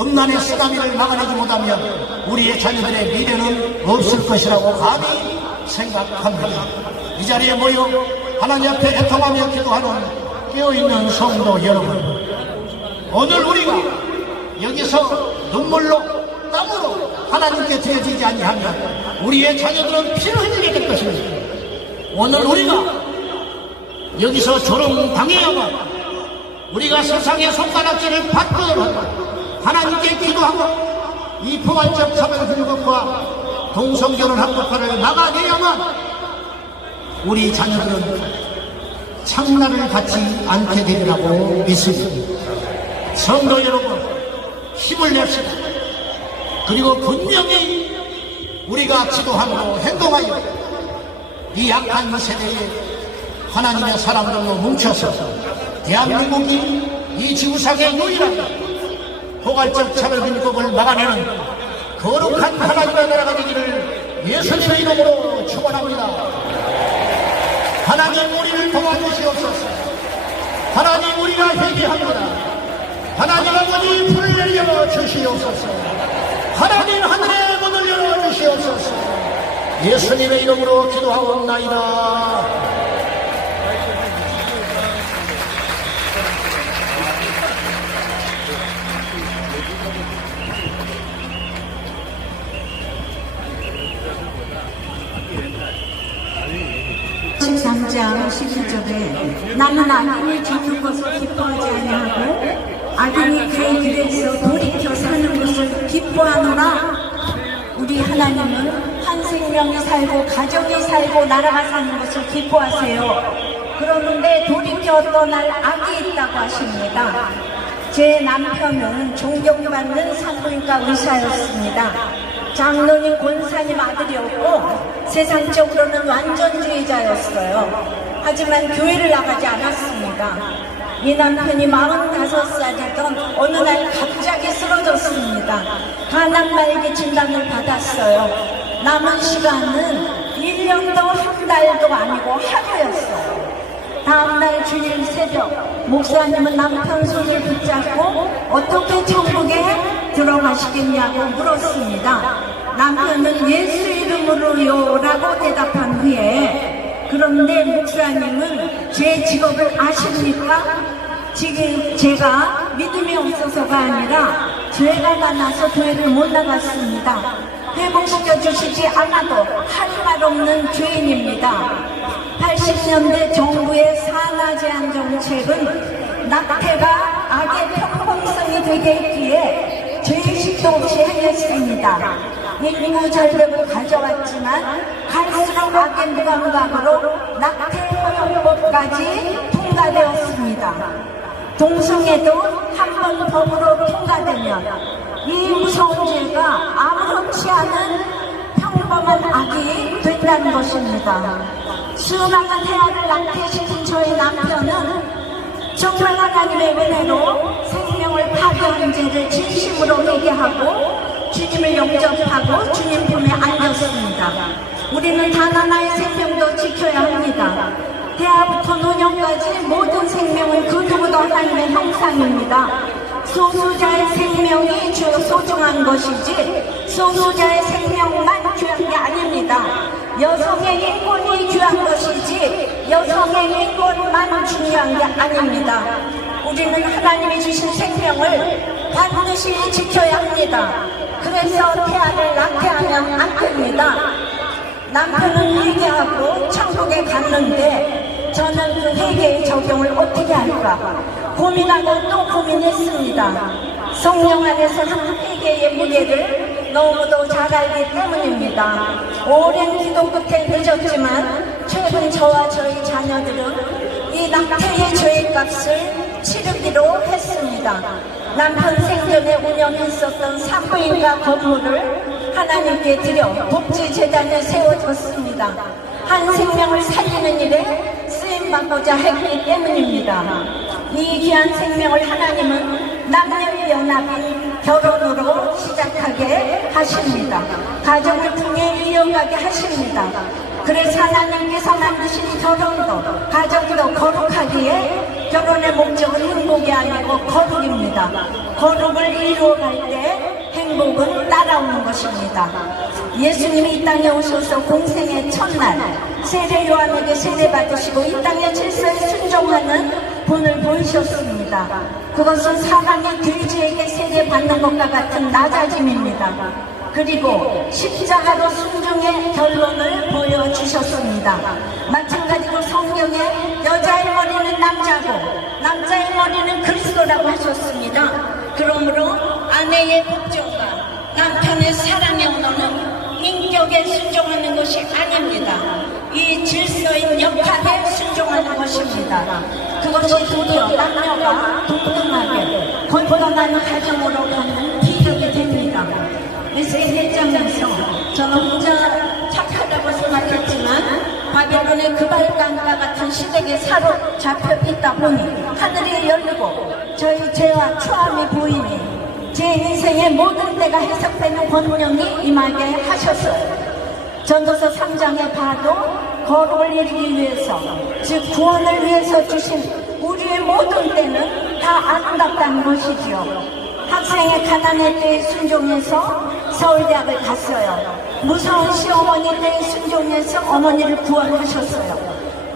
음란의 쓰나미를 막아내지 못하면 우리의 자녀들의 미래는 없을 것이라고 감히 생각합니다. 이 자리에 모여 하나님 앞에 애통하며 기도하는 깨어있는 성도 여러분, 오늘 우리가 여기서 눈물로 땀으로 하나님께 드려지지 아니하면 우리의 자녀들은 피를 흘리게 될 것입니다. 오늘 우리가 여기서 조롱당해야만 우리가 세상의 손가락질을 받고도 하나님께 기도하고 이 포괄적 차별교육과 동성결혼 합법화를 막아내야만 우리 자녀들은 창날을 받지 않게 되리라고 믿습니다. 성도 여러분, 힘을 냅시다. 그리고 분명히 우리가 기도함으로 행동하여 이 약한 세대에 하나님의 사람들로 뭉쳐서 대한민국이 이 지구상의 유일한 포괄적 차별금지법을 막아내는 거룩한 하나님의 나라가 되기를 예수님의 이름으로 축원합니다. 하나님 우리를 도와주시옵소서. 하나님 우리가 회개합니다. 하나님 아버지 불을 내려 주시옵소서. 하나님 하늘의 문을 열어 주시옵소서. 예수님의 이름으로 기도하옵나이다. 장 12절에 나는 악인이 죽는 것을 기뻐하지 아니하고 악인이 그의 길에서 돌이켜 사는 것을 기뻐하노라. 우리 하나님은 한 생명이 살고 가정이 살고 나라가 사는 것을 기뻐하세요. 그러는데 돌이켜 떠날 악이 있다고 하십니다. 제 남편은 존경받는 산부인과 의사였습니다. 장로님 권사님 아들이었고 세상적으로는 완전주의자였어요. 하지만 교회를 나가지 않았습니다. 이 남편이 45살이던 어느 날 갑자기 쓰러졌습니다. 간암말기 진단을 받았어요. 남은 시간은 1년도 한 달도 아니고 하루였어요. 다음날 주일 새벽 목사님은 남편 손을 붙잡고 어떻게 천국에 들어가시겠냐고 물었습니다. 남편은 예수 이름으로요 라고 대답한 후에 그런데 목사님은 제 직업을 아십니까? 지금 제가 믿음이 없어서가 아니라 죄가 많아서 교회를 못 나갔습니다. 회복시켜 주시지 않아도 할 말 없는 죄인입니다. 80년대 정부의 산하 제한 정책은 낙태가 악의 평범성이 되게 했기에 죄의식도 없이 행했습니다. 인구 절벽을 가져왔지만 갈수록 악의 무감각으로 낙태 허용법까지 통과되었습니다. 동성애도 한 번 법으로 통과되면 이 무서운 죄가 아무렇지 않은 평범한 악이 된다는 것입니다. 수많은 태아를 낙태시킨 저희 남편은 정말 하나님의 은혜로 생명을 파괴한 죄를 진심으로 회개하고 주님을 영접하고 주님 품에 안겼습니다. 우리는 단 하나의 생명도 지켜야 합니다. 태아부터 노년까지 모든 생명은 그 누구도 하나님의 형상입니다. 소수자의 생명이 소중한 것이지 소수자의 생명만 귀한 게 아닙니다. 여성의 인권이 귀한 것이지 여성의 인권만 중요한 게 아닙니다. 우리는 하나님이 주신 생명을 반드시 지켜야 합니다. 그래서 태아를 낙태하면 안 됩니다. 남편은 회개하고 천국에 갔는데 저는 그 회개의 적용을 어떻게 할까 고민하고 또 고민했습니다. 성령 안에서 한 회개의 무게를 너무도 잘 알기 때문입니다. 오랜 기도 끝에 늦었지만 최근 저와 저희 자녀들은 이 낙태의 죄값을 치르기로 했습니다. 남편 생전에 운영했었던 산부인과 건물을 하나님께 드려 복지재단에 세워줬습니다. 한 생명을 살리는 일에 쓰임받고자 했기 때문입니다. 이 귀한 생명을 하나님은 남녀의 연합인 결혼으로 시작하게 하십니다. 가정을 통해 이어가게 하십니다. 그래서 하나님께서 만드신 결혼도 가정도 거룩하기에 결혼의 목적은 행복이 아니고 거룩입니다. 거룩을 이루어갈 때 행복은 따라오는 것입니다. 예수님이 이 땅에 오셔서 공생의 첫날 세례 요한에게 세례받으시고 이 땅의 질서에 순종하는 분을 보이셨습니다. 그것은 사람이 돼지에게 세례받는 것과 같은 낮아짐입니다. 그리고 십자가로 순종의 결론을 보여주셨습니다. 마찬가지로 성경에 여자의 머리는 남자고 남자의 머리는 그리스도라고 하셨습니다. 그러므로 아내의 복종과 남편의 사랑의 언어는 인격에 순종하는 것이 아닙니다. 이 질서인 역할에 순종하는 것입니다. 그것이 드디어 남녀가 동등하게 건강한 가정으로 가는 비결이 됩니다. 메시지 1장에서 저는 혼자 착하다고 생각했지만 바벨론의 금발강가 같은 시댁에 사로잡혀 있다 보니 하늘이 열리고 저희 죄와 추함이 보이니 제 인생의 모든 때가 해석되는 권능이 임하게 하셨어요. 전도서 3장에 봐도 거룩을 이루기 위해서 즉 구원을 위해서 주신 우리의 모든 때는 다 아름답다는 것이지요. 학생의 가난의 때에 순종해서 서울대학을 갔어요. 무서운 시어머니 때에 순종해서 어머니를 구원하셨어요.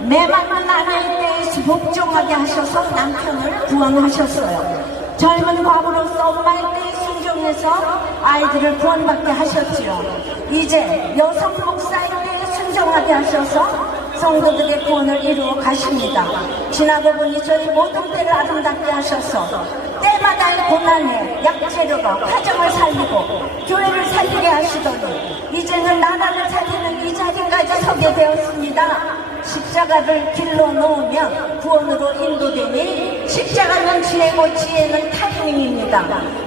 메마른 아내의 때에 복종하게 하셔서 남편을 구원하셨어요. 젊은 과부로서 엄마의 때에 순종해서 아이들을 구원받게 하셨지요. 이제 여성 목사의 때에 순종하게 하셔서 성도들의 구원을 이루어 가십니다. 지나고 보니 저희 모든 때를 아름답게 하셔서 때마다의 고난에 약재료로 가정을 살리고 교회를 살리게 하시더니 이제는 나라를 살리는 이 자리까지 서게 되었습니다. 십자가를 길러 놓으면 구원으로 인도되니 십자가는 지혜고 지혜는 타이밍입니다.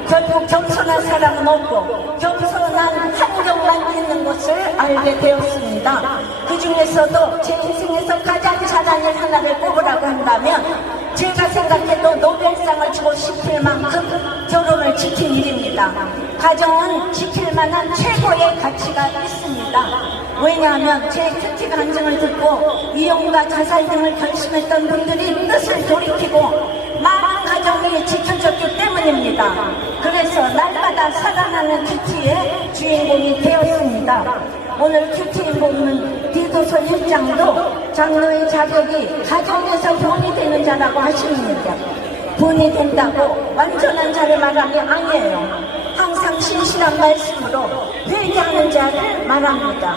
결국 겸손한 사람은 없고 겸손한 환경만 있는 것을 알게 되었습니다. 그 중에서도 제 인생에서 가장 잘한 일 하나를 꼽으라고 한다면 제가 생각해도 노벨상을 주고 싶을 만큼 결혼을 지킨 일입니다. 가정은 지킬 만한 최고의 가치가 있습니다. 왜냐하면 제 큐티 간증을 듣고 이혼과 자살 등을 결심했던 분들이 뜻을 돌이키고 많은 가정이 지켜졌기 때문입니다. 그래서 날마다 살아나는 큐티의 주인공이 되었습니다. 오늘 큐티에 보면 디도서 1장도 장로의 자격이 가정에서 본이 되는 자라고 하십니다. 본이 된다고 완전한 자를 말하기 아니에요. 항상 신실한 말씀으로 회개하는 자를 말합니다.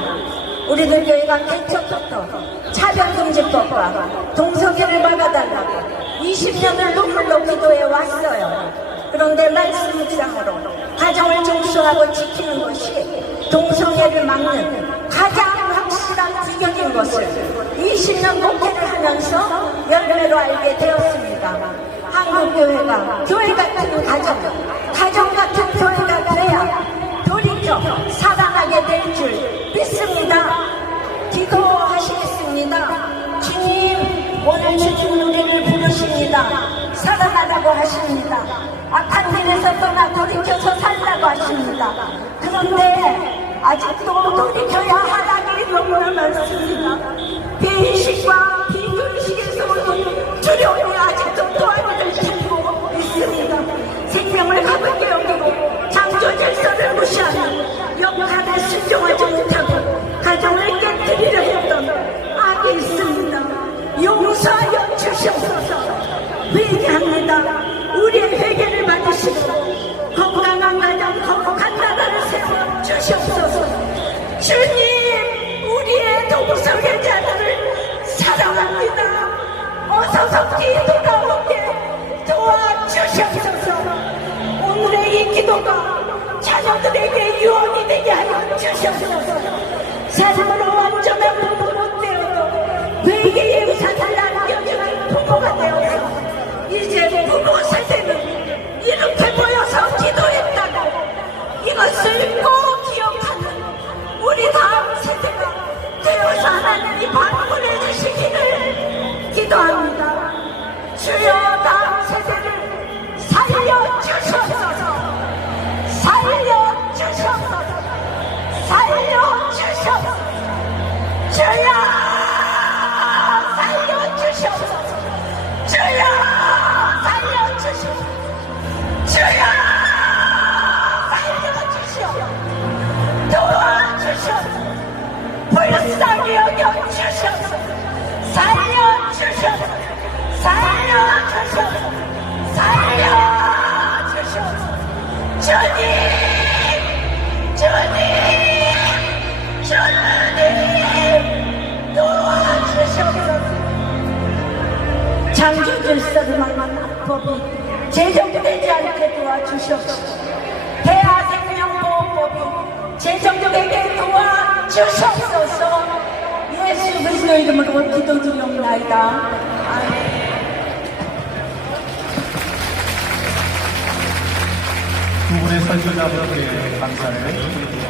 우리들 교회가 개척부터 차별금지법과 동성애를 막아달라고 20년을 눈물로 기도해 왔어요. 그런데 말씀 묵상으로 가정을 중수하고 지키는 것이 동성애를 막는 가장 확실한 비결인 것을 20년 목회를 하면서 열매로 알게 되었습니다. 한국교회가 교회 같은 가정 같은 교회가 돼야 돌이켜 살아나게 될 줄 믿습니다. 기도하시겠습니다. 주님, 오늘 주님 우리를 부르십니다. 살아나라고 하십니다. 악한 길에서 떠나 돌이켜서 살라고 하십니다. 그런데 아직도 돌이켜야 할 일이 너무나 많습니다. 비인식과 비교의식에서 오는 두려움이 아직도 도안을 찾고 있습니다. 생명을 가볍게 여기고 창조 질서를 무시하는 역할에 순종하지 못하고 가정을 깨뜨리려 했던 악이 있습니다. 용서하여 주시옵소서. 회개합니다. 우리의 회개를 받으시고 건강한 가정, 거룩한 나라를 세워 주시옵소서. 주님, 우리의 동성애자들을 사랑합니다. 어서서 기도가오게 도와주시옵소서. 오늘의 이 기도가 자녀들에게 유언이 되게 하여 주시옵소서. 삶으로 완전한 부모 못 되어도 회개의 의사를 남겨주는 부모가 되어서 이제 부모 세대는 이렇게 모여서 기도했다고 이것을 꼭 기억하는 우리 다음 세대가 되어서 하나님이 방문해 주시기를 기도합니다. 주여, 다음 세대를 살려주시옵소서. 살려주시옵소서. 살려주시옵소서. 살려주시옵소서. 살려주시옵소서. 주님, 주님, 주님, 도와주시옵소서. 창조 질서를 막는 악법이 제정되지 않게 도와주시옵소서. 대하생명보호법이 제정되게 도와주시옵소서. 예수 그리스도 이름으로 기도드리옵나이다. 아멘. 두 분의 설교자분께 감사를